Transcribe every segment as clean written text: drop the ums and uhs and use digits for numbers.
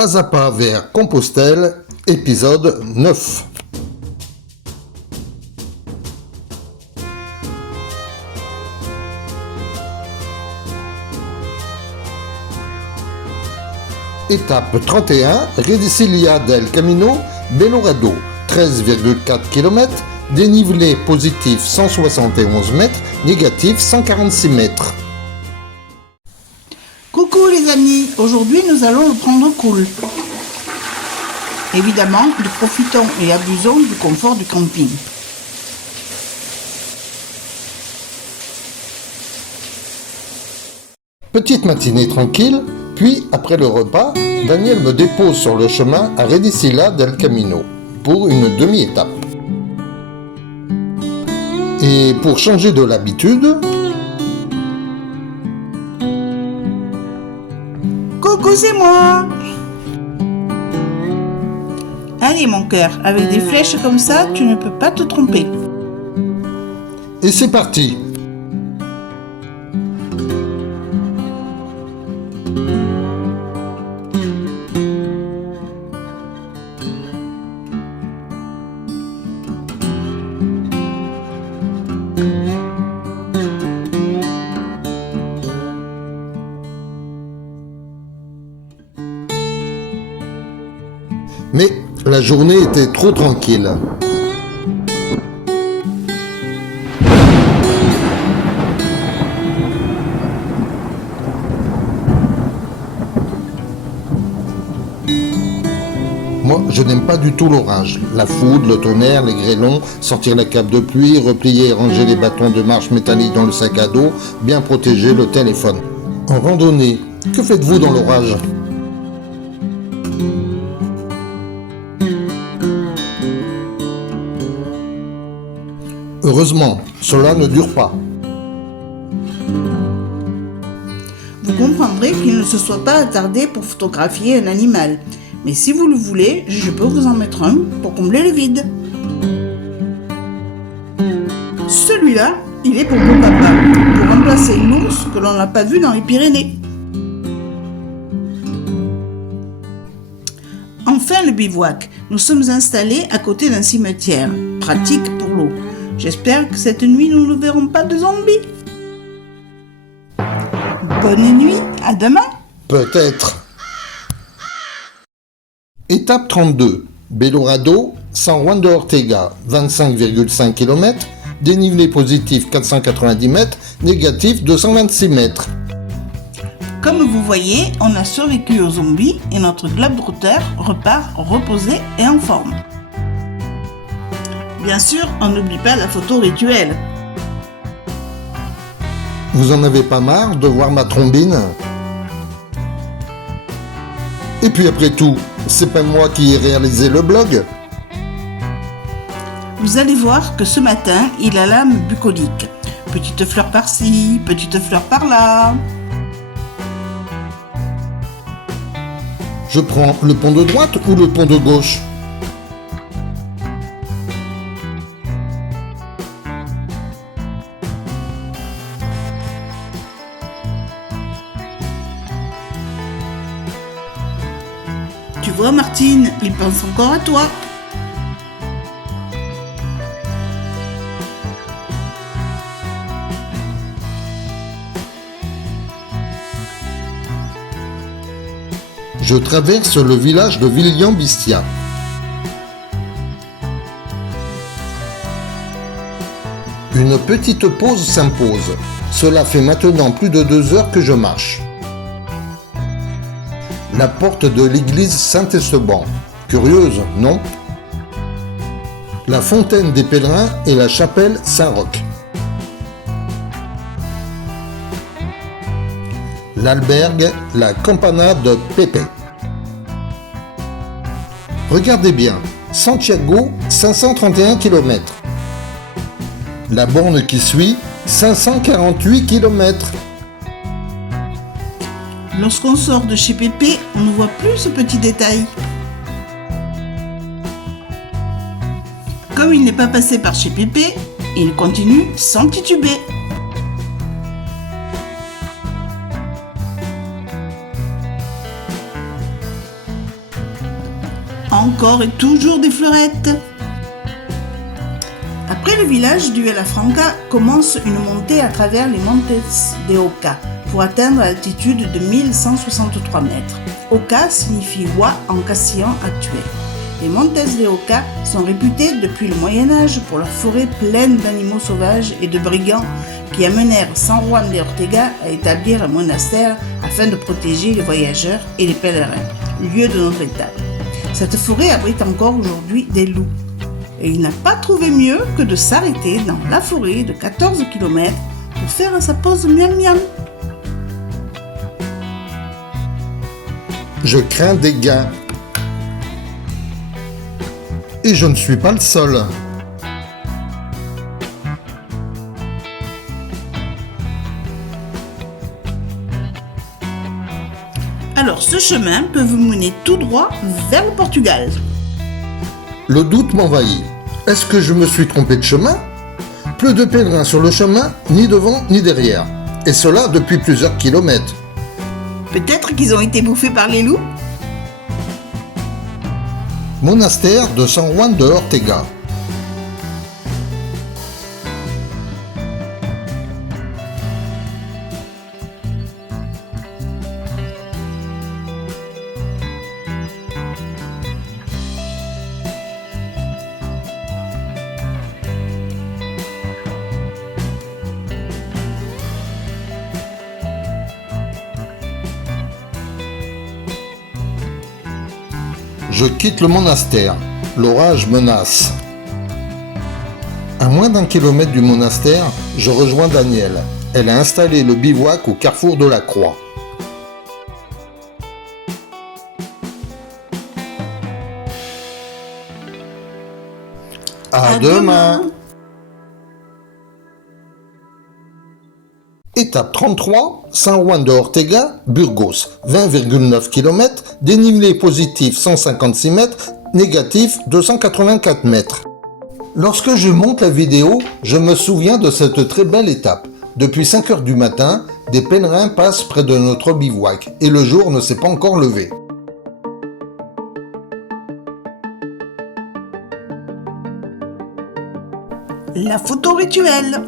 Pas à pas vers Compostelle, épisode 9. Étape 31, Redicilia del Camino, Belorado, 13,4 km, dénivelé positif 171 mètres, négatif 146 mètres. Coucou les amis, aujourd'hui nous allons le prendre cool. Évidemment, nous profitons et abusons du confort du camping. Petite matinée tranquille, puis après le repas, Daniel me dépose sur le chemin à Redicilia del Camino pour une demi-étape. Et pour changer de l'habitude, Coucou, c'est moi! Allez mon cœur, avec des flèches comme ça, tu ne peux pas te tromper. et c'est parti. Mais la journée était trop tranquille. Moi, je n'aime pas du tout l'orage. La foudre, le tonnerre, les grêlons, sortir la cape de pluie, replier et ranger les bâtons de marche métalliques dans le sac à dos, bien protéger le téléphone. En randonnée, que faites-vous dans l'orage ? Heureusement, cela ne dure pas. Vous comprendrez qu'il ne se soit pas attardé pour photographier un animal. Mais si vous le voulez, je peux vous en mettre un pour combler le vide. Celui-là, il est pour mon papa, pour remplacer une ours que l'on n'a pas vue dans les Pyrénées. Enfin le bivouac, nous sommes installés à côté d'un cimetière, pratique pour l'eau. J'espère que cette nuit nous ne verrons pas de zombies. Bonne nuit, à demain. Peut-être. Étape 32. Belorado, San Juan de Ortega, 25,5 km, dénivelé positif 490 mètres, négatif 226 mètres. Comme vous voyez, on a survécu aux zombies et notre globe-trotter repart reposé et en forme. Bien sûr, on n'oublie pas la photo rituelle. Vous en avez pas marre de voir ma trombine ? Et puis après tout, c'est pas moi qui ai réalisé le blog ? Vous allez voir que ce matin, il a l'âme bucolique. Petite fleur par-ci, petite fleur par-là. Je prends le pont de droite ou le pont de gauche ? Tu vois Martine, il pense encore à toi. Je traverse le village de Villian-Bistia. Une petite pause s'impose. Cela fait maintenant plus de 2 heures que je marche. La porte de l'église Saint-Esteban. Curieuse, non ? La fontaine des pèlerins et la chapelle Saint-Roch. L'albergue, la Campana de Pepe. Regardez bien, Santiago, 531 km. La borne qui suit, 548 km. Lorsqu'on sort de chez Pépé, on ne voit plus ce petit détail. Comme il n'est pas passé par chez Pépé, il continue sans tituber. Encore et toujours des fleurettes. Après le village du Vilafranca commence une montée à travers les Montes de Oca pour atteindre l'altitude de 1163 mètres. Oca signifie roi en castillan actuel. Les Montes de Oca sont réputés depuis le Moyen-Âge pour leur forêt pleine d'animaux sauvages et de brigands qui amenèrent San Juan de Ortega à établir un monastère afin de protéger les voyageurs et les pèlerins, lieu de notre étape. Cette forêt abrite encore aujourd'hui des loups. Et il n'a pas trouvé mieux que de s'arrêter dans la forêt de 14 km pour faire sa pause miam miam. Je crains des gains. Et je ne suis pas le seul. Alors ce chemin peut vous mener tout droit vers le Portugal. Le doute m'envahit. Est-ce que je me suis trompé de chemin? Plus de pèlerins sur le chemin, ni devant ni derrière. Et cela depuis plusieurs kilomètres. Peut-être qu'ils ont été bouffés par les loups? Monastère de San Juan de Ortega. Je quitte le monastère. L'orage menace. À moins d'1 kilomètre du monastère, je rejoins Danielle. Elle a installé le bivouac au carrefour de la Croix. À demain. Étape 33, San Juan de Ortega, Burgos, 20,9 km, dénivelé positif 156 mètres, négatif 284 mètres. Lorsque je monte la vidéo, je me souviens de cette très belle étape. Depuis 5 heures du matin, des pèlerins passent près de notre bivouac et le jour ne s'est pas encore levé. La photo rituelle.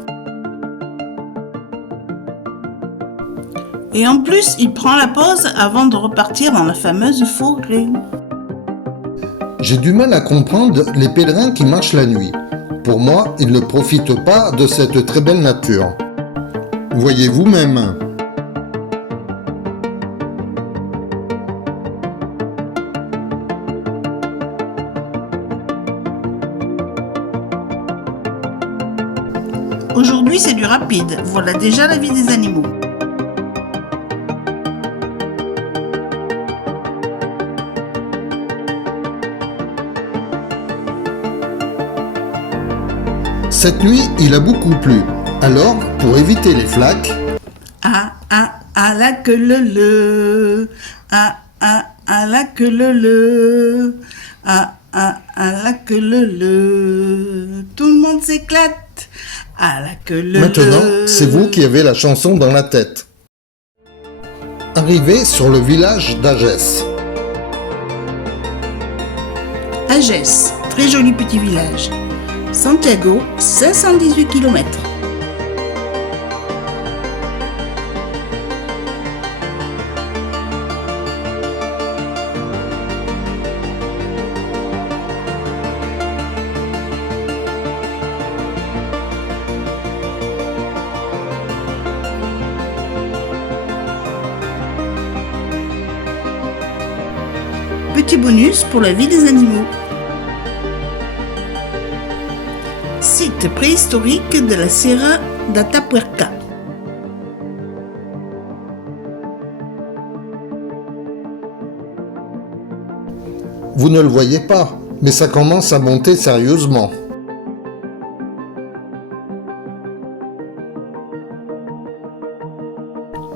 Et en plus, il prend la pause avant de repartir dans la fameuse forêt. J'ai du mal à comprendre les pèlerins qui marchent la nuit. Pour moi, ils ne profitent pas de cette très belle nature. Voyez vous-même. Aujourd'hui, c'est du rapide. Voilà déjà la vie des animaux. Cette nuit, il a beaucoup plu. Alors, pour éviter les flaques... La que le. La que le. La que le. Tout le monde s'éclate. La que le. Maintenant, c'est vous qui avez la chanson dans la tête. Arrivé sur le village d'Agès. Agès, très joli petit village. Santiago, 518 km. Petit bonus pour la vie des animaux. Site préhistorique de la Sierra d'Atapuerca. Vous ne le voyez pas, mais ça commence à monter sérieusement.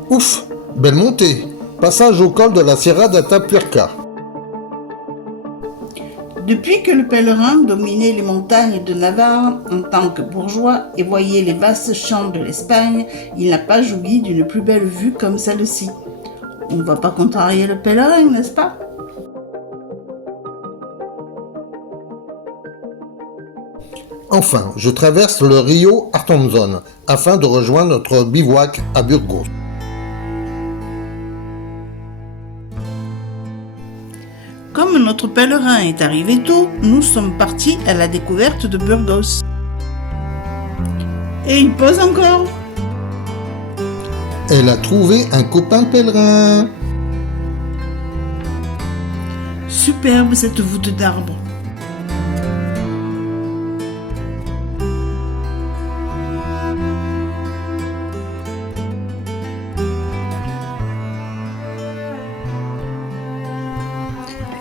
Ouf, belle montée. Passage au col de la Sierra d'Atapuerca. Depuis que le pèlerin dominait les montagnes de Navarre en tant que bourgeois et voyait les vastes champs de l'Espagne, il n'a pas joui d'une plus belle vue comme celle-ci. On ne va pas contrarier le pèlerin, n'est-ce pas? Enfin, je traverse le Rio Artonzone afin de rejoindre notre bivouac à Burgos. Comme notre pèlerin est arrivé tôt, nous sommes partis à la découverte de Burgos. Et il pose encore. Elle a trouvé un copain pèlerin. Superbe cette voûte d'arbres.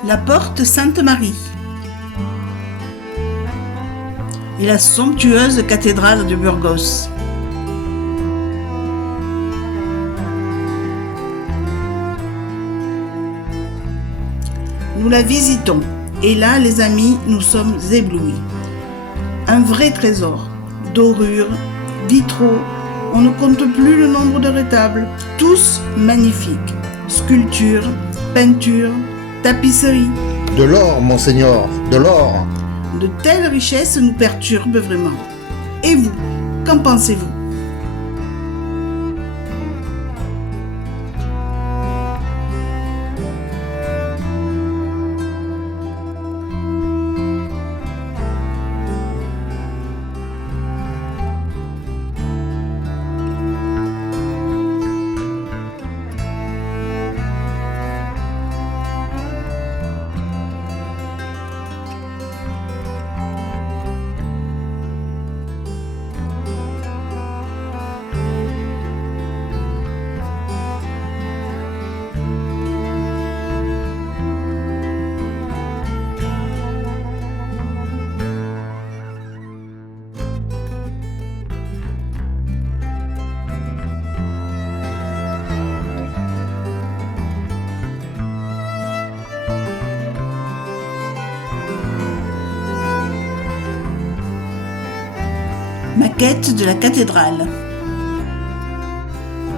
La porte Sainte-Marie et la somptueuse cathédrale de Burgos. Nous la visitons et là, les amis, nous sommes éblouis. Un vrai trésor, dorures, vitraux, on ne compte plus le nombre de rétables, tous magnifiques, sculptures, peintures, tapisserie. De l'or, monseigneur, de l'or. De telles richesses nous perturbent vraiment. Et vous, qu'en pensez-vous? Maquette de la cathédrale.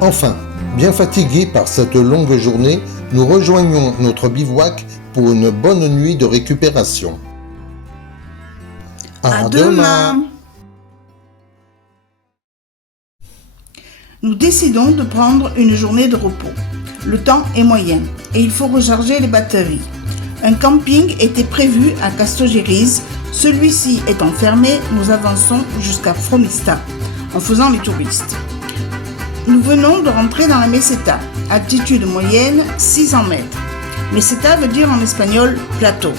Enfin, bien fatigués par cette longue journée, nous rejoignons notre bivouac pour une bonne nuit de récupération. À demain. Nous décidons de prendre une journée de repos. Le temps est moyen et il faut recharger les batteries. Un camping était prévu à Castogéris. Celui-ci étant fermé, nous avançons jusqu'à Fromista en faisant les touristes. Nous venons de rentrer dans la meseta, altitude moyenne 600 mètres. Meseta veut dire en espagnol plateau.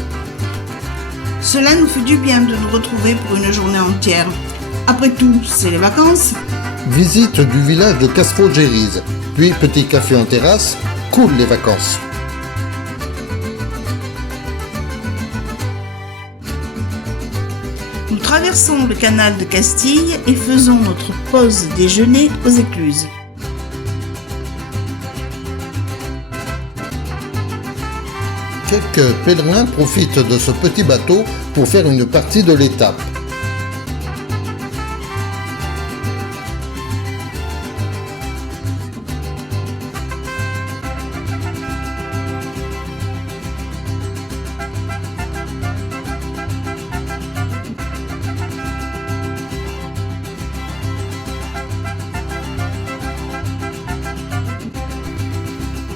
Cela nous fait du bien de nous retrouver pour une journée entière. Après tout, c'est les vacances. Visite du village de Castogéris, puis petit café en terrasse, cool les vacances. Nous traversons le canal de Castille et faisons notre pause déjeuner aux écluses. Quelques pèlerins profitent de ce petit bateau pour faire une partie de l'étape.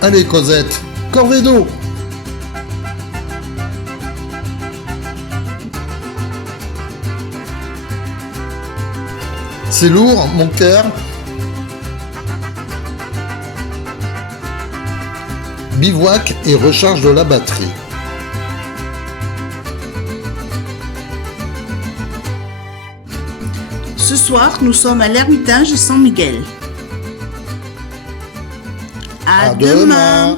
Allez Cosette, corvée d'eau! C'est lourd, mon cœur. Bivouac et recharge de la batterie. Ce soir, nous sommes à l'Ermitage San Miguel. À demain.